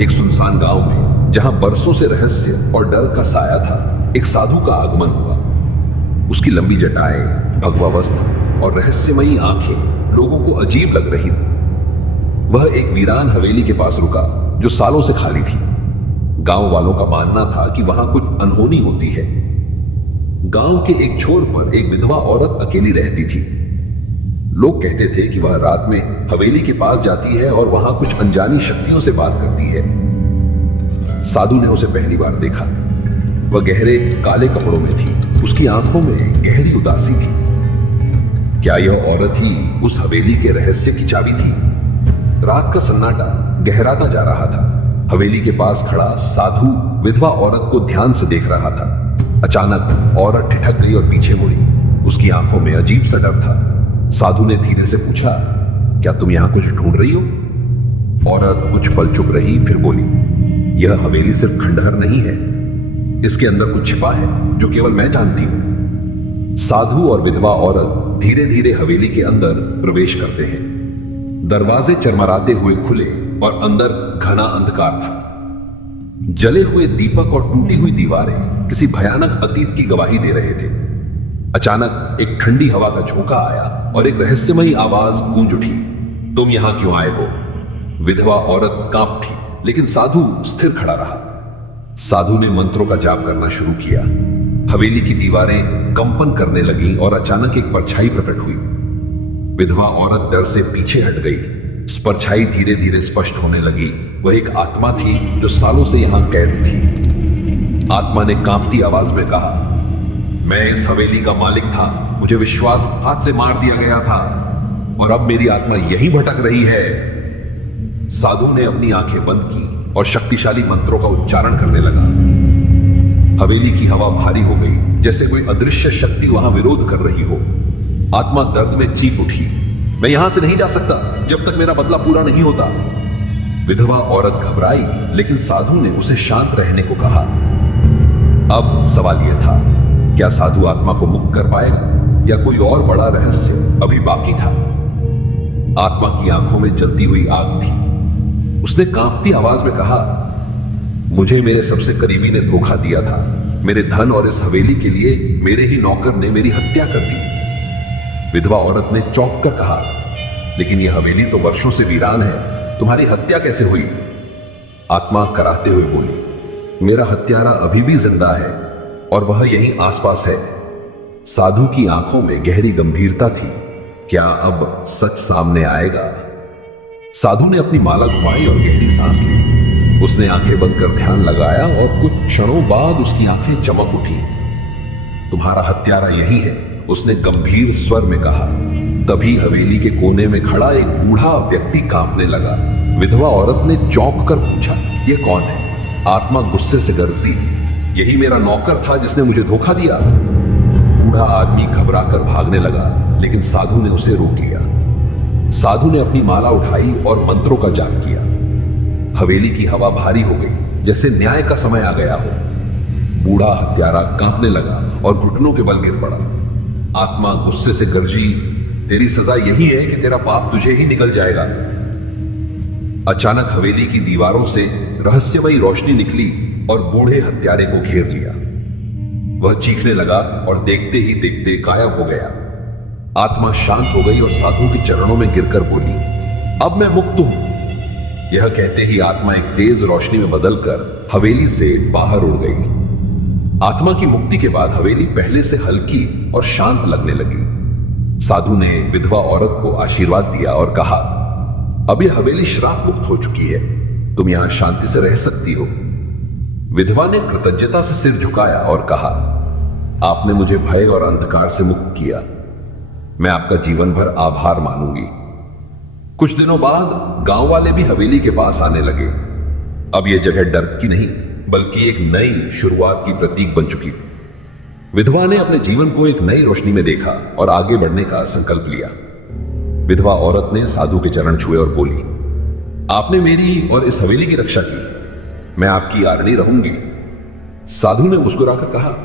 एक सुनसान गांव में, जहां बरसों से रहस्य और डर का साया था, एक साधु का आगमन हुआ। उसकी लंबी जटाएं, भगवा वस्त्र और रहस्यमयी आंखें लोगों को अजीब लग रही थी। वह एक वीरान हवेली के पास रुका जो सालों से खाली थी। गांव वालों का मानना था कि वहां कुछ अनहोनी होती है। गांव के एक छोर पर एक विधवा औरत अकेली रहती थी। लोग कहते थे कि वह रात में हवेली के पास जाती है और वहां कुछ अनजानी शक्तियों से बात करती है। साधु ने उसे पहली बार देखा। वह गहरे काले कपड़ों में थी। उसकी आंखों में गहरी उदासी थी। क्या यह औरत ही उस हवेली के रहस्य की चाबी थी? रात का सन्नाटा गहराता जा रहा था। हवेली के पास खड़ा साधु विधवा औरत को ध्यान से देख रहा था। अचानक औरत ठिठक गई और पीछे मुड़ी। उसकी आंखों में अजीब सा डर था। साधु ने धीरे से पूछा, क्या तुम यहां कुछ ढूंढ रही हो? औरत कुछ पल चुप रही, फिर बोली, यह हवेली सिर्फ खंडहर नहीं है। इसके अंदर कुछ छिपा है जो केवल मैं जानती हूं। साधु और विधवा औरत धीरे धीरे हवेली के अंदर प्रवेश करते हैं। दरवाजे चरमराते हुए खुले और अंदर घना अंधकार था। जले हुए दीपक और टूटी हुई दीवारें किसी भयानक अतीत की गवाही दे रहे थे। अचानक एक ठंडी हवा का झोंका आया और एक रहस्यमयी आवाज गूंज उठी, तुम यहां क्यों आए हो? विधवा औरत कांप उठी, लेकिन साधु स्थिर खड़ा रहा। साधु ने मंत्रों का जाप करना शुरू किया। हवेली की दीवारें कंपन करने लगीं और अचानक एक परछाई प्रकट हुई। विधवा औरत डर से पीछे हट गई। परछाई धीरे धीरे स्पष्ट होने लगी। वह एक आत्मा थी जो सालों से यहां कैद थी। आत्मा ने कांपती आवाज में कहा, मैं इस हवेली का मालिक था। मुझे विश्वासघात से मार दिया गया था और अब मेरी आत्मा यहीं भटक रही है। साधु ने अपनी आंखें बंद की और शक्तिशाली मंत्रों का उच्चारण करने लगा। हवेली की हवा भारी हो गई, जैसे कोई अदृश्य शक्ति वहां विरोध कर रही हो। आत्मा दर्द में चीख उठी, मैं यहां से नहीं जा सकता जब तक मेरा बदला पूरा नहीं होता। विधवा औरत घबराई, लेकिन साधु ने उसे शांत रहने को कहा। अब सवाल यह था, क्या साधु आत्मा को मुक्त कर पाएगा या कोई और बड़ा रहस्य अभी बाकी था? आत्मा की आंखों में जलती हुई आग थी। उसने कांपती आवाज में कहा, मुझे मेरे सबसे करीबी ने धोखा दिया था। मेरे धन और इस हवेली के लिए मेरे ही नौकर ने मेरी हत्या कर दी। विधवा औरत ने चौंक कर कहा, लेकिन यह हवेली तो वर्षों से वीरान है, तुम्हारी हत्या कैसे हुई? आत्मा कराहते हुए बोली, मेरा हत्यारा अभी भी जिंदा है और वह यहीं आसपास है। साधु की आंखों में गहरी गंभीरता थी। क्या अब सच सामने आएगा? साधु ने अपनी माला घुमाई और गहरी सांस ली। उसने आंखें बंद कर ध्यान लगाया और कुछ क्षणों बाद उसकी आंखें चमक उठी। तुम्हारा हत्यारा यही है, उसने गंभीर स्वर में कहा। तभी हवेली के कोने में खड़ा एक बूढ़ा व्यक्ति कांपने लगा। विधवा औरत ने चौंक कर पूछा, यह कौन है? आत्मा गुस्से से गरजी, यही मेरा नौकर था जिसने मुझे धोखा दिया। बूढ़ा आदमी घबरा कर भागने लगा, लेकिन साधु ने उसे रोक लिया। साधु ने अपनी माला उठाई और मंत्रों का जाप किया। हवेली की हवा भारी हो गई, जैसे न्याय का समय आ गया हो। बूढ़ा हत्यारा कांपने लगा और घुटनों के बल गिर पड़ा। आत्मा गुस्से से गरजी, तेरी सजा यही है कि तेरा पाप तुझे ही निकल जाएगा। अचानक हवेली की दीवारों से रहस्यमयी रोशनी निकली और बूढ़े हत्यारे को घेर लिया। वह चीखने लगा और देखते ही देखते गायब हो गया। आत्मा शांत हो गई और साधु के चरणों में गिरकर बोली, अब मैं मुक्त हूं। यह कहते ही आत्मा एक तेज रोशनी में बदलकर हवेली से बाहर उड़ गई। आत्मा की मुक्ति के बाद हवेली पहले से हल्की और शांत लगने लगी। साधु ने विधवा औरत को आशीर्वाद दिया और कहा, अब यह हवेली श्राप मुक्त हो चुकी है, तुम यहां शांति से रह सकती हो। विधवा ने कृतज्ञता से सिर झुकाया और कहा, आपने मुझे भय और अंधकार से मुक्त किया। मैं आपका जीवन भर आभार मानूंगी। कुछ दिनों बाद गांव वाले भी हवेली के पास आने लगे। अब यह जगह डर की नहीं, बल्कि एक नई शुरुआत की प्रतीक बन चुकी। विधवा ने अपने जीवन को एक नई रोशनी में देखा और आगे बढ़ने का संकल्प लिया। विधवा औरत ने साधु के चरण छुए और बोली, आपने मेरी और इस हवेली की रक्षा की, मैं आपकी आरणी रहूंगी। साधु ने मुस्कुराकर कहा,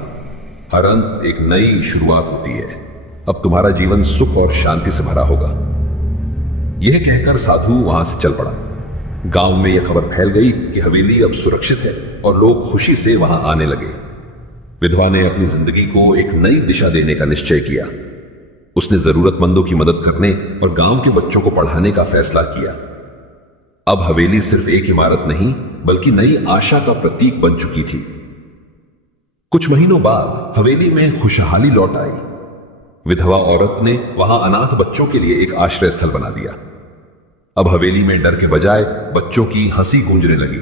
हर अंत एक नई शुरुआत होती है। अब तुम्हारा जीवन सुख और शांति से भरा होगा। यह कहकर साधु वहां से चल पड़ा। गांव में यह खबर फैल गई कि हवेली अब सुरक्षित है और लोग खुशी से वहां आने लगे। विधवा ने अपनी जिंदगी को एक नई दिशा देने का निश्चय किया। उसने जरूरतमंदों की मदद करने और गांव के बच्चों को पढ़ाने का फैसला किया। अब हवेली सिर्फ एक इमारत नहीं बल्कि नई आशा का प्रतीक बन चुकी थी। कुछ महीनों बाद हवेली में खुशहाली लौट आई। विधवा औरत ने वहां अनाथ बच्चों के लिए एक आश्रय स्थल बना दिया। अब हवेली में डर के बजाय बच्चों की हंसी गूंजने लगी।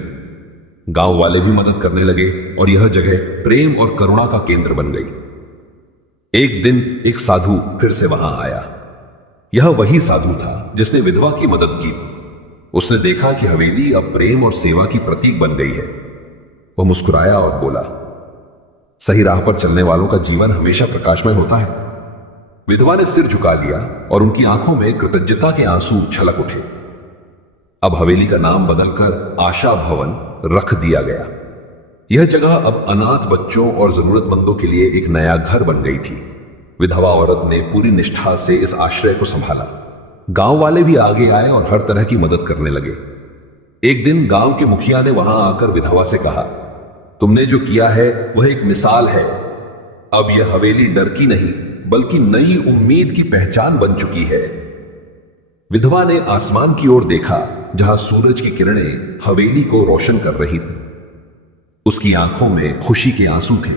गांव वाले भी मदद करने लगे और यह जगह प्रेम और करुणा का केंद्र बन गई। एक दिन एक साधु फिर से वहां आया। यह वही साधु था जिसने विधवा की मदद की। उसने देखा कि हवेली अब प्रेम और सेवा की प्रतीक बन गई है। वह मुस्कुराया और बोला, सही राह पर चलने वालों का जीवन हमेशा प्रकाशमय होता है। विधवा ने सिर झुका लिया और उनकी आंखों में कृतज्ञता के आंसू छलक उठे। अब हवेली का नाम बदलकर आशा भवन रख दिया गया। यह जगह अब अनाथ बच्चों और जरूरतमंदों के लिए एक नया घर बन गई थी। विधवा औरत ने पूरी निष्ठा से इस आश्रय को संभाला। गांव वाले भी आगे आए और हर तरह की मदद करने लगे। एक दिन गांव के मुखिया ने वहां आकर विधवा से कहा, तुमने जो किया है वह एक मिसाल है। अब यह हवेली डर की नहीं बल्कि नई उम्मीद की पहचान बन चुकी है। विधवा ने आसमान की ओर देखा जहां सूरज की किरणें हवेली को रोशन कर रही थी। उसकी आंखों में खुशी के आंसू थे।